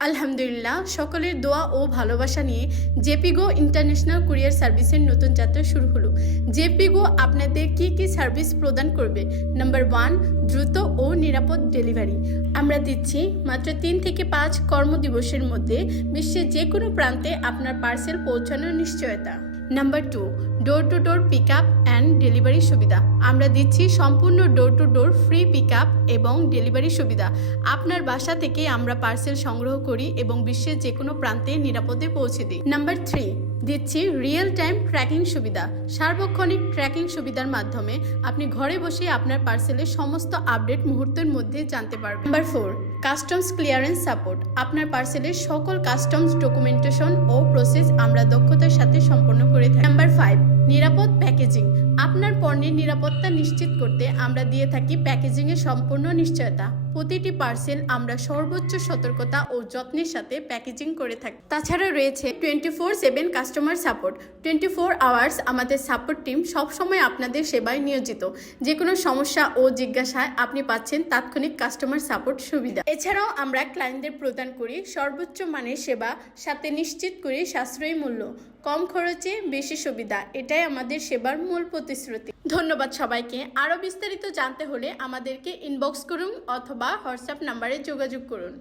আলহামদুলিল্লাহ, সকলের দোয়া ও ভালোবাসা নিয়ে জেপিগো ইন্টারন্যাশনাল কুরিয়ার সার্ভিসের নতুন যাত্রা শুরু হলো। জেপিগো আপনাদের কি সার্ভিস প্রদান করবে? নাম্বার 1, দ্রুত ও নিরাপদ ডেলিভারি। আমরা দিচ্ছি মাত্র 3 থেকে 5 কর্মদিবসের মধ্যে বিশ্বের যে কোনো প্রান্তে আপনার পার্সেল পৌঁছানোর নিশ্চয়তা। Number 2, door to door pick up and delivery সুবিধা। আমরা দিচ্ছি সম্পূর্ণ door to door free pick up এবং ডেলিভারি সুবিধা। আপনার বাসা থেকে আমরা পার্সেল সংগ্রহ করি এবং বিশ্বের যে কোনো প্রান্তে নিরাপদে পৌঁছে দিই। নাম্বার 3, দিচ্ছি রিয়েল টাইম ট্র্যাকিং সুবিধা। সার্বক্ষণিক ট্র্যাকিং সুবিধার মাধ্যমে আপনি ঘরে বসে আপনার পার্সেলের সমস্ত আপডেট মুহূর্তের মধ্যে জানতে পারবেন। Number 4, customs clearance support. আপনার পার্সেলের সকল কাস্টমস ডকুমেন্টেশন ও প্রসেস আমরা দক্ষতার সাথে সম্পন্ন করে থাকি। নাম্বার 5, নিরাপদ প্যাকেজিং। আপনার পণ্যের নিরাপত্তা নিশ্চিত করতে আমরা দিয়ে থাকি প্যাকেজিংয়ের সম্পূর্ণ নিশ্চয়তা। প্রতিটি পার্সেল আমরা সর্বোচ্চ সতর্কতা ও যত্নের সাথে প্যাকেজিং করে থাকি। তাছাড়া রয়েছে 24/7 কাস্টমার সাপোর্ট। 24 আওয়ার্স আমাদের সাপোর্ট টিম সবসময় আপনাদের সেবায় নিয়োজিত। যে কোনো সমস্যা ও জিজ্ঞাসায় আপনি পাচ্ছেন তাৎক্ষণিক কাস্টমার সাপোর্ট সুবিধা। এছাড়াও আমরা ক্লায়েন্টদের প্রদান করি সর্বোচ্চ মানের সেবা, সাথে নিশ্চিত করি সাশ্রয়ী মূল্য, কম খরচে বেশি সুবিধা। এটাই আমাদের সেবার মূল প্রতিশ্রুতি। ধন্যবাদ সবাইকে। আরও বিস্তারিত জানতে হলে আমাদেরকে ইনবক্স করুন অথবা হোয়াটসঅ্যাপ নাম্বারে যোগাযোগ করুন।